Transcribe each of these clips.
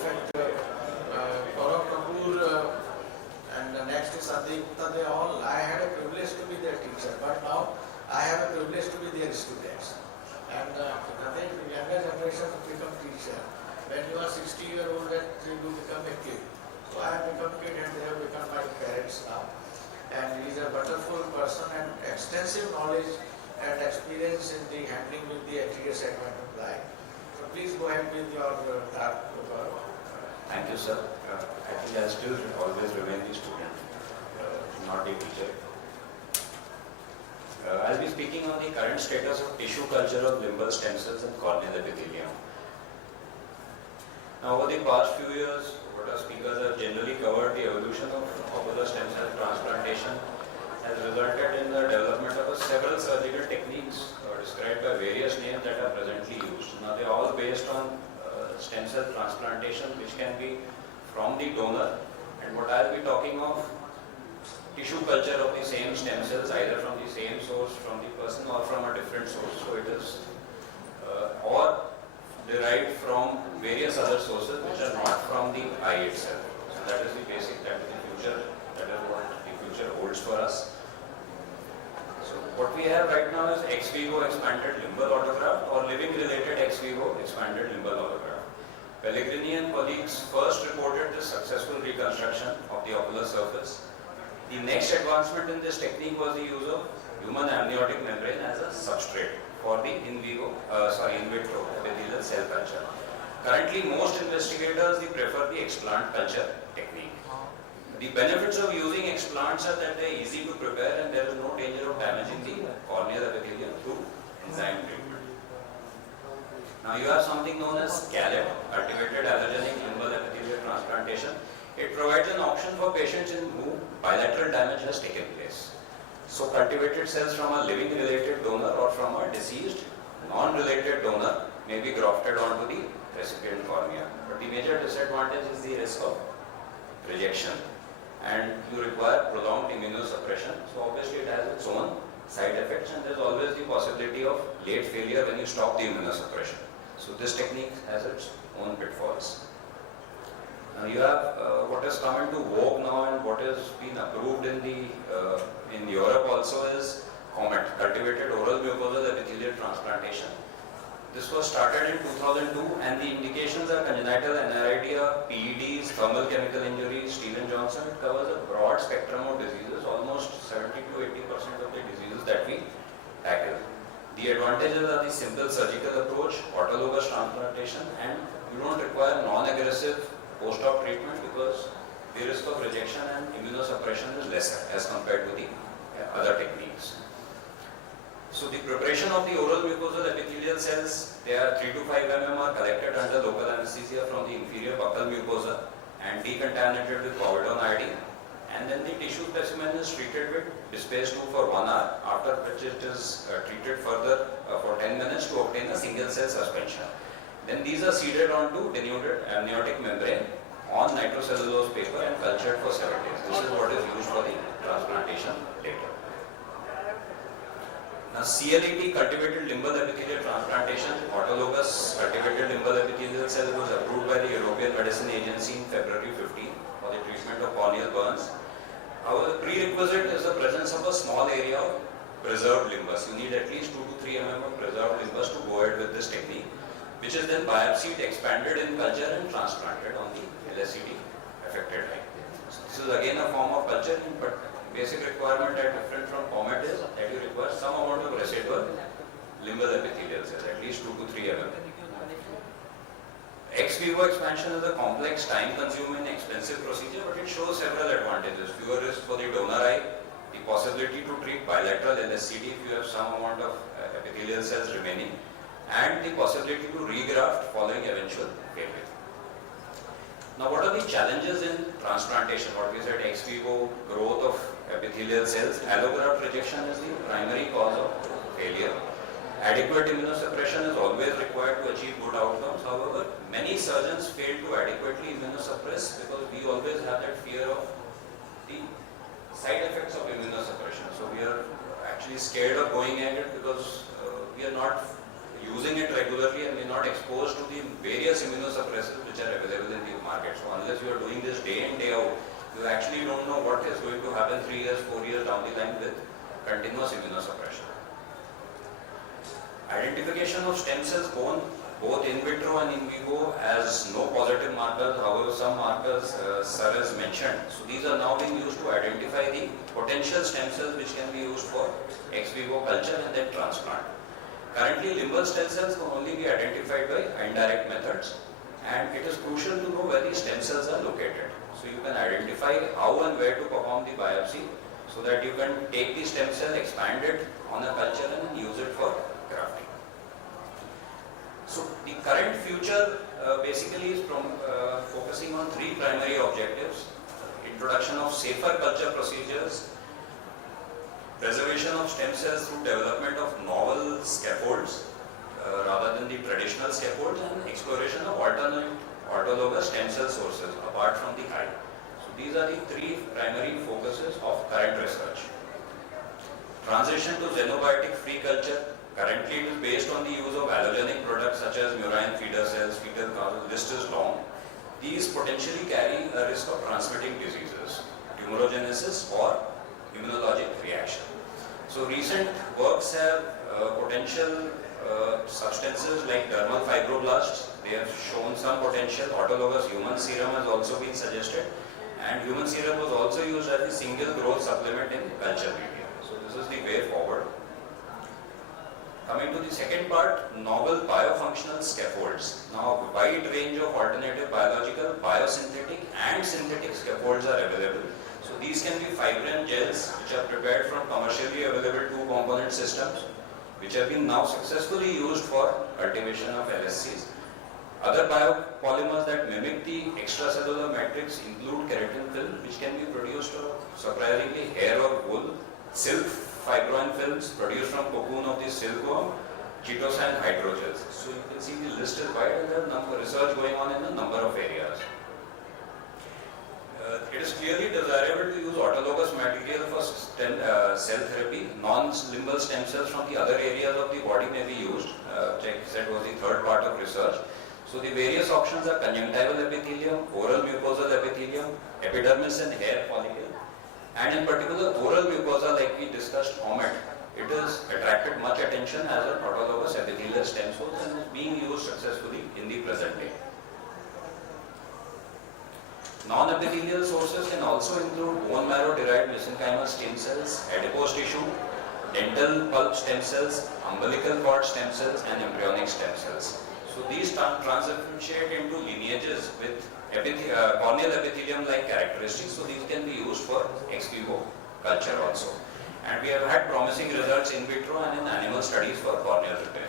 fact, Gaurav, Kapoor, and the next is Sandeep, they all, I had a privilege to be their teacher, but now I have a privilege to be their students. And I think the younger generation become teacher. When you are 60-year-old, you become a kid. So I have become kid and they have become my parents now. And he is a wonderful person and extensive knowledge and experience in the handling with the HDA segment of life. So please go ahead with your talk. Thank you, sir. Actually, I still always remain the student, not the teacher. I'll be speaking on the current status of tissue culture of limbal stem cells and corneal epithelium. Now, over the past few years, what our speakers have generally covered, the evolution of ocular stem cell transplantation has resulted in the development of several surgical techniques described by various names that are presently used. Now, they are all based on stem cell transplantation, which can be from the donor, and what I'll be talking of, tissue culture of the same stem cells, either from the same source, from the person, or from a different source. So it is, or derived from various other sources which are not from the eye itself. So that is the basic, that is the future, that is what the future holds for us. So what we have right now is ex vivo expanded limbal autograft or living related ex vivo expanded limbal autograft. Pellegrini and colleagues first reported the successful reconstruction of the ocular surface. The next advancement in this technique was the use of human amniotic membrane as a substrate for the in vitro epithelial cell culture. Currently, most investigators prefer the explant culture technique. The benefits of using explants are that they are easy to prepare and there is no danger of damaging the corneal epithelium through enzyme treatment. Now you have something known as CALET, cultivated allergenic limbal epithelial transplantation. It provides an option for patients in whom bilateral damage has taken place. So cultivated cells from a living related donor or from a deceased non-related donor may be grafted onto the recipient cornea. But the major disadvantage is the risk of rejection and you require prolonged immunosuppression. So obviously it has its own side effects and there is always the possibility of late failure when you stop the immunosuppression. So this technique has its own pitfalls. Now you have what has come into vogue now and what has been approved in Europe also is COMET, cultivated oral mucosal epithelial transplantation. This was started in 2002 and the indications are congenital aniridia, PEDs, thermal chemical injuries, Stevens-Johnson. It covers a broad spectrum of diseases, almost 70 to 80% of the diseases that we tackle. The advantages are the simple surgical approach, autologous transplantation, and you don't require non-aggressive post-op treatment because the risk of rejection and immunosuppression is lesser as compared to the other techniques. So the preparation of the oral mucosal epithelial cells, they are 3 to 5 mm are collected under local anesthesia from the inferior buccal mucosa and decontaminated with povidone iodine. And then the tissue specimen is treated with Dispace 2 for 1 hour, after which it is treated further for 10 minutes to obtain a single cell suspension. Then these are seeded onto denuded amniotic membrane on nitrocellulose paper and cultured for 7 days. This is what is used for the transplantation later. Now CLET, cultivated limbal epithelial transplantation, autologous cultivated limbal epithelial cell, was approved by the European Medicine Agency in February 15 for the treatment of corneal burns. However, the prerequisite is the presence of a small area of preserved limbus. You need at least 2 to 3 mm of preserved limbus to go ahead with this technique, which is then biopsied, expanded in culture and transplanted on the LSCD affected eye. So this is again a form of culture, but basic requirement are different from COMET is that you require some amount of residual limbal epithelial cells, at least 2 to 3 mm. Ex vivo expansion is a complex, time-consuming, expensive procedure, but it shows several advantages. Fewer risk for the donor eye, the possibility to treat bilateral LSCD if you have some amount of epithelial cells remaining, and the possibility to regraft following eventual failure. Now, what are the challenges in transplantation? What we said, ex vivo growth of epithelial cells. Allograft rejection is the primary cause of failure. Adequate immunosuppression is always required to achieve good outcomes. However, many surgeons fail to adequately immunosuppress because we always have that fear of the side effects of immunosuppression. So we are actually scared of going at it because we are not using it regularly and we are not exposed to the various immunosuppressants which are available in the market. So unless you are doing this day in, day out, you actually don't know what is going to happen 3 years, 4 years down the line with continuous immunosuppression. Identification of stem cells both in vitro and in vivo as no positive markers, however some markers Sir has mentioned. So these are now being used to identify the potential stem cells which can be used for ex vivo culture and then transplant. Currently limbal stem cells can only be identified by indirect methods, and it is crucial to know where the stem cells are located. So you can identify how and where to perform the biopsy so that you can take the stem cell, expand it on a culture and use it for grafting. So the current future basically is from focusing on 3 primary objectives: introduction of safer culture procedures, preservation of stem cells through development of novel scaffolds rather than the traditional scaffolds, and exploration of alternate autologous stem cell sources apart from the eye. So these are the 3 primary focuses of current research. Transition to xenobiotic free culture. Currently it is based on the use of allogenic products such as murine feeder cells, fetal cows, the list is long. These potentially carry a risk of transmitting diseases, tumorigenesis or immunologic reaction. So recent works have potential substances like dermal fibroblasts. They have shown some potential. Autologous human serum has also been suggested, and human serum was also used as a single growth supplement in culture media. So this is the way forward. Coming to the second part, novel biofunctional scaffolds. Now a wide range of alternative biological, biosynthetic and synthetic scaffolds are available. So these can be fibrin gels which are prepared from commercially available 2-component systems which have been now successfully used for cultivation of LSCs. Other biopolymers that mimic the extracellular matrix include keratin film, which can be produced of surprisingly hair or wool, silk fibrin films produced from cocoon of the silkworm, chitosan hydrogels. So you can see the list is wide and there is research going on in a number of areas. It is clearly desirable to use autologous material for cell therapy. Non-limbal stem cells from the other areas of the body may be used, which I said was the third part of research. So the various options are conjunctival epithelium, oral mucosal epithelium, epidermis and hair follicle. And in particular, oral mucosa, like we discussed, OMET, it has attracted much attention as an autologous epithelial stem cell and is being used successfully in the present day. Non-epithelial sources can also include bone marrow derived mesenchymal stem cells, adipose tissue, dental pulp stem cells, umbilical cord stem cells and embryonic stem cells. So these transdifferentiate into lineages with corneal epithelium-like characteristics, so these can be used for ex vivo culture also. And we have had promising results in vitro and in animal studies for corneal repair.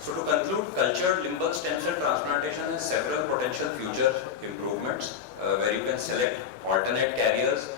So to conclude, cultured limbal stem cell transplantation has several potential future improvements where you can select alternate carriers,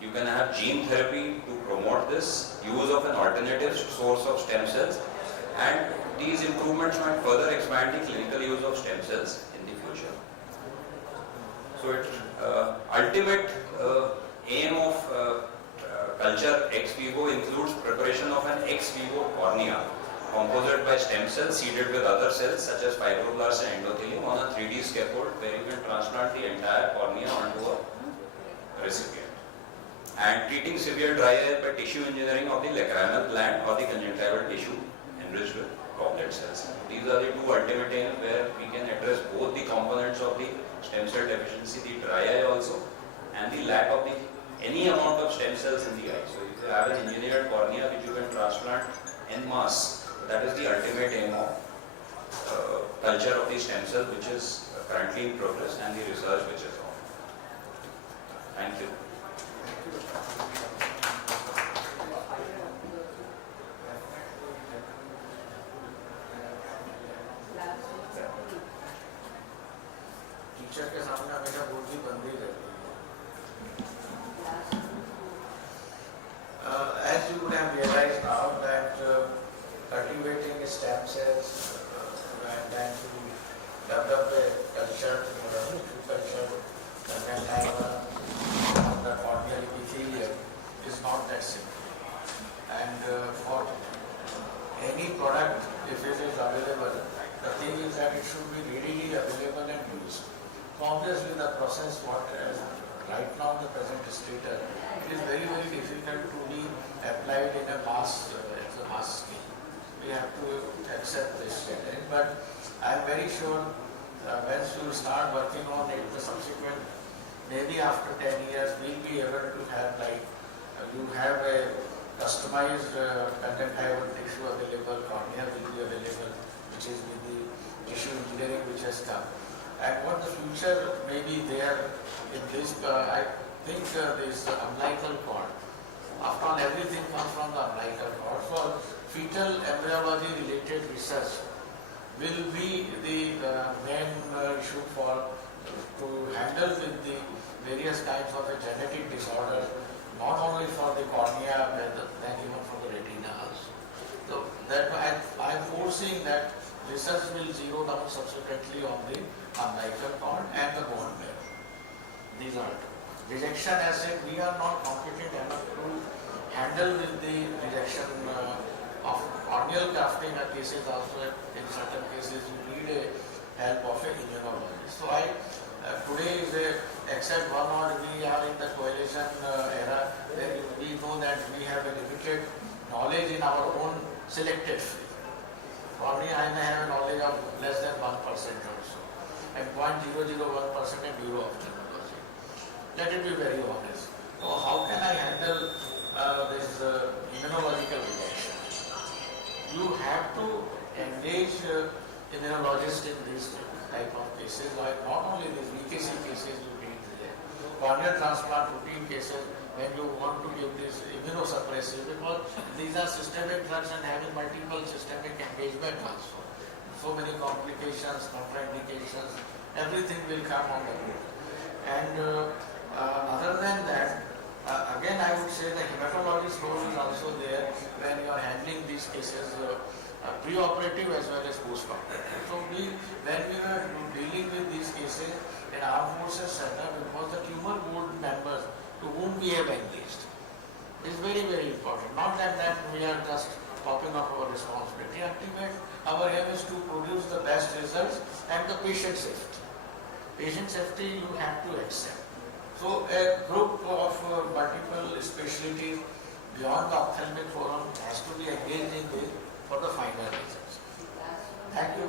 you can have gene therapy to promote this, use of an alternative source of stem cells, and these improvements might further expand the clinical use of stem cells in the future. So its ultimate aim of culture ex vivo includes preparation of an ex vivo cornea composed by stem cells seeded with other cells such as fibroblasts and endothelium on a 3D scaffold where you can transplant the entire cornea onto a recipient. And treating severe dry eye by tissue engineering of the lacrimal gland or the conjunctival tissue enriched with goblet cells. These are the 2 ultimate aims where we can address both the components of the stem cell deficiency, the dry eye also, and the lack of any amount of stem cells in the eye. So if you have an engineered cornea which you can transplant en masse, that is the ultimate aim of culture of the stem cell, which is currently in progress, and the research which is on. Thank you. Teacher के सामने हमेशा board की बंदी रहती है. As you would have realized now that cultivating stem cells and then to develop a culture, culture, conjunctiva, the corneal epithelium is not that simple. And for any product, if it is available, the thing is that it should be readily available and used. So obviously the process what right now the present status, it is very difficult to be applied in a mass scale. We have to accept this challenge, but I am very sure once you start working on it, the subsequent, maybe after 10 years, we'll be able to have like, you have a customized conjunctival tissue available, cornea will be available, which is with the tissue engineering which has come. And what the future may be there in this, I think this umbilical cord, after all everything comes from the umbilical cord. For fetal embryology related research will be the main issue for to handle with the various kinds of genetic disorders, not only for the cornea but then even for the retina also. So that I am foreseeing that research will zero down subsequently on the umbilical cord and the bone marrow. These are rejection as said, we are not competent enough to handle with the rejection of corneal grafting cases also. In certain cases you need a help of an immunologist. So today is except one or we are in the coalition era where we know that we have a limited knowledge in our own selected field. Probably I may have a knowledge of less than 1% or so, and 0.001% in Bureau of Technology. Let it be very honest. So how can I handle this immunological rejection? You have to engage immunologists in these type of cases, like not only these VKC cases you need there, corneal transplant routine cases when you want to give this immunosuppressive, because these are systemic drugs and having multiple systemic engagement also. So many complications, contraindications, everything will come on the board. And other than that, again I would say the hematologist role is also there when you are handling these cases, pre-operative as well as post-operative. So when we were dealing with these cases in Armed Forces Center, it was the tumor board members to whom we have engaged. It is very important. Not that we are just popping up our responsibility. Ultimately, our aim is to produce the best results and the patient safety. Patient safety you have to accept. So a group of multiple specialties beyond the ophthalmic forum has to be engaged in this for the final results. Thank you.